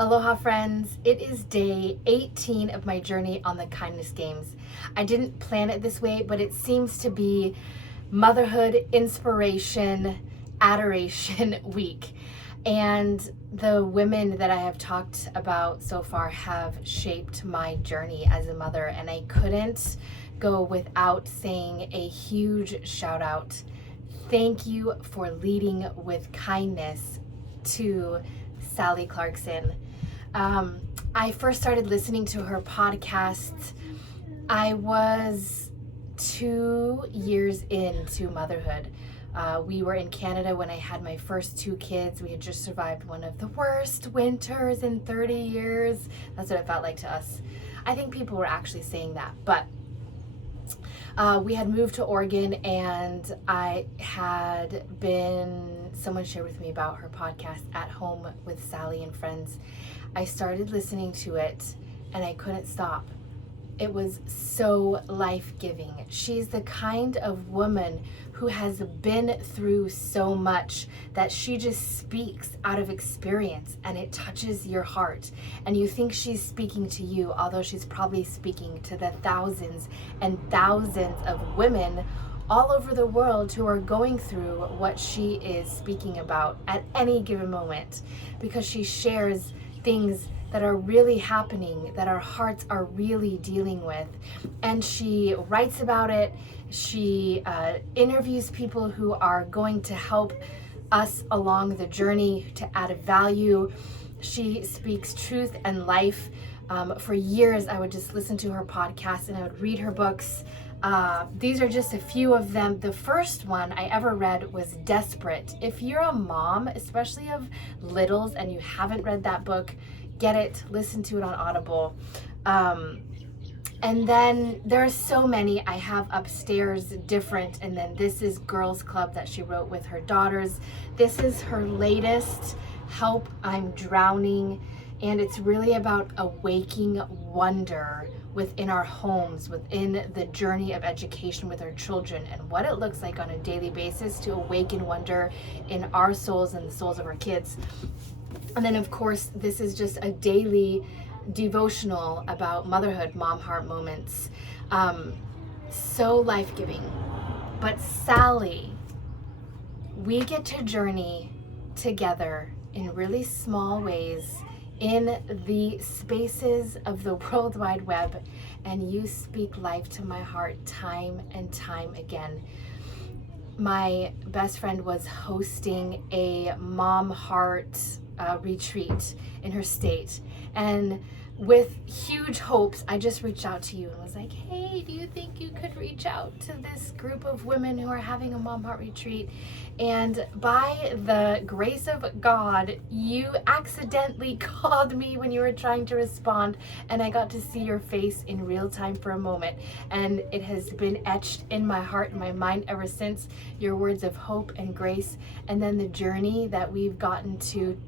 Aloha friends, it is day 18 of my journey on the kindness games. I didn't plan it this way, but it seems to be motherhood, inspiration, adoration week. And the women that I have talked about so far have shaped my journey as a mother, and I couldn't go without saying a huge shout out. Thank you for leading with kindness to Sally Clarkson. I first started listening to her podcast. I was 2 years into motherhood. We were in Canada when I had my first 2 kids. We had just survived one of the worst winters in 30 years. That's what it felt like to us. I think people were actually saying that, but we had moved to Oregon, and someone shared with me about her podcast, At Home with Sally and Friends. I started listening to it and I couldn't stop. It was so life-giving. She's the kind of woman who has been through so much that she just speaks out of experience, and it touches your heart. And you think she's speaking to you, although she's probably speaking to the thousands and thousands of women all over the world who are going through what she is speaking about at any given moment, because she shares things that are really happening, that our hearts are really dealing with. And she writes about it. She interviews people who are going to help us along the journey to add value. She speaks truth and life. For years, I would just listen to her podcast and I would read her books. These are just a few of them. The first one I ever read was Desperate. If you're a mom, especially of littles, and you haven't read that book, get it, listen to it on Audible. And then there are so many I have upstairs, different. And then this is Girls Club that she wrote with her daughters. This is her latest, Help, I'm Drowning. And it's really about awaking wonder within our homes, within the journey of education with our children, and what it looks like on a daily basis to awaken wonder in our souls and the souls of our kids. And then, of course, this is just a daily devotional about motherhood, mom heart moments. So life-giving. But Sally, we get to journey together in really small ways in the spaces of the World Wide Web, and you speak life to my heart time and time again. My best friend was hosting a mom heart retreat in her state, and with huge hopes, I just reached out to you and was like, hey, do you think you could reach out to this group of women who are having a mom heart retreat? And by the grace of God, you accidentally called me when you were trying to respond, and I got to see your face in real time for a moment. And it has been etched in my heart and my mind ever since, your words of hope and grace, and then the journey that we've gotten to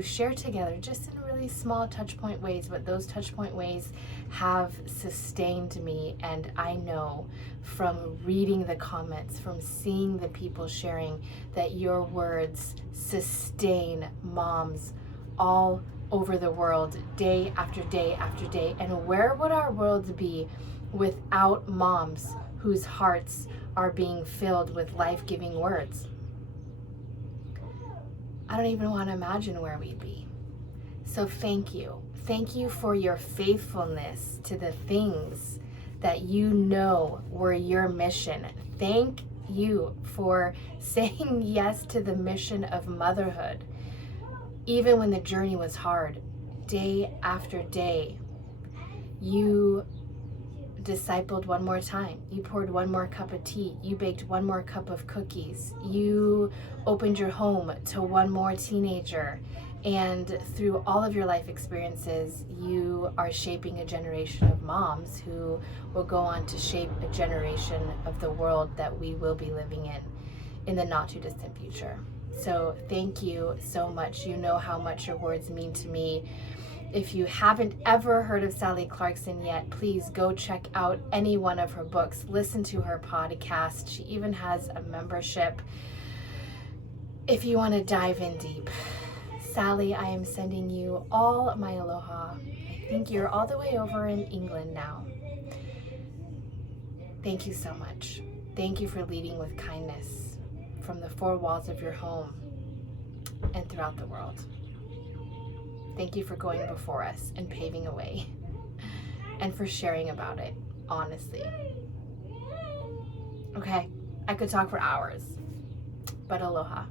share together, just in really small touch point ways, but those touch point ways have sustained me. And I know from reading the comments, from seeing the people sharing, that your words sustain moms all over the world, day after day after day. And where would our world be without moms whose hearts are being filled with life-giving words? I don't even want to imagine where we'd be. So thank you. Thank you for your faithfulness to the things that you know were your mission. Thank you for saying yes to the mission of motherhood, even when the journey was hard. Day after day, you discipled one more time. You poured one more cup of tea. You baked one more cup of cookies. You opened your home to one more teenager. And through all of your life experiences, you are shaping a generation of moms who will go on to shape a generation of the world that we will be living in the not too distant future. So thank you so much. You know how much your words mean to me. If you haven't ever heard of Sally Clarkson yet, please go check out any one of her books. Listen to her podcast. She even has a membership if you want to dive in deep. Sally, I am sending you all my aloha. I think you're all the way over in England now. Thank you so much. Thank you for leading with kindness from the four walls of your home and throughout the world. Thank you for going before us and paving a way, and for sharing about it honestly. Okay, I could talk for hours, but aloha.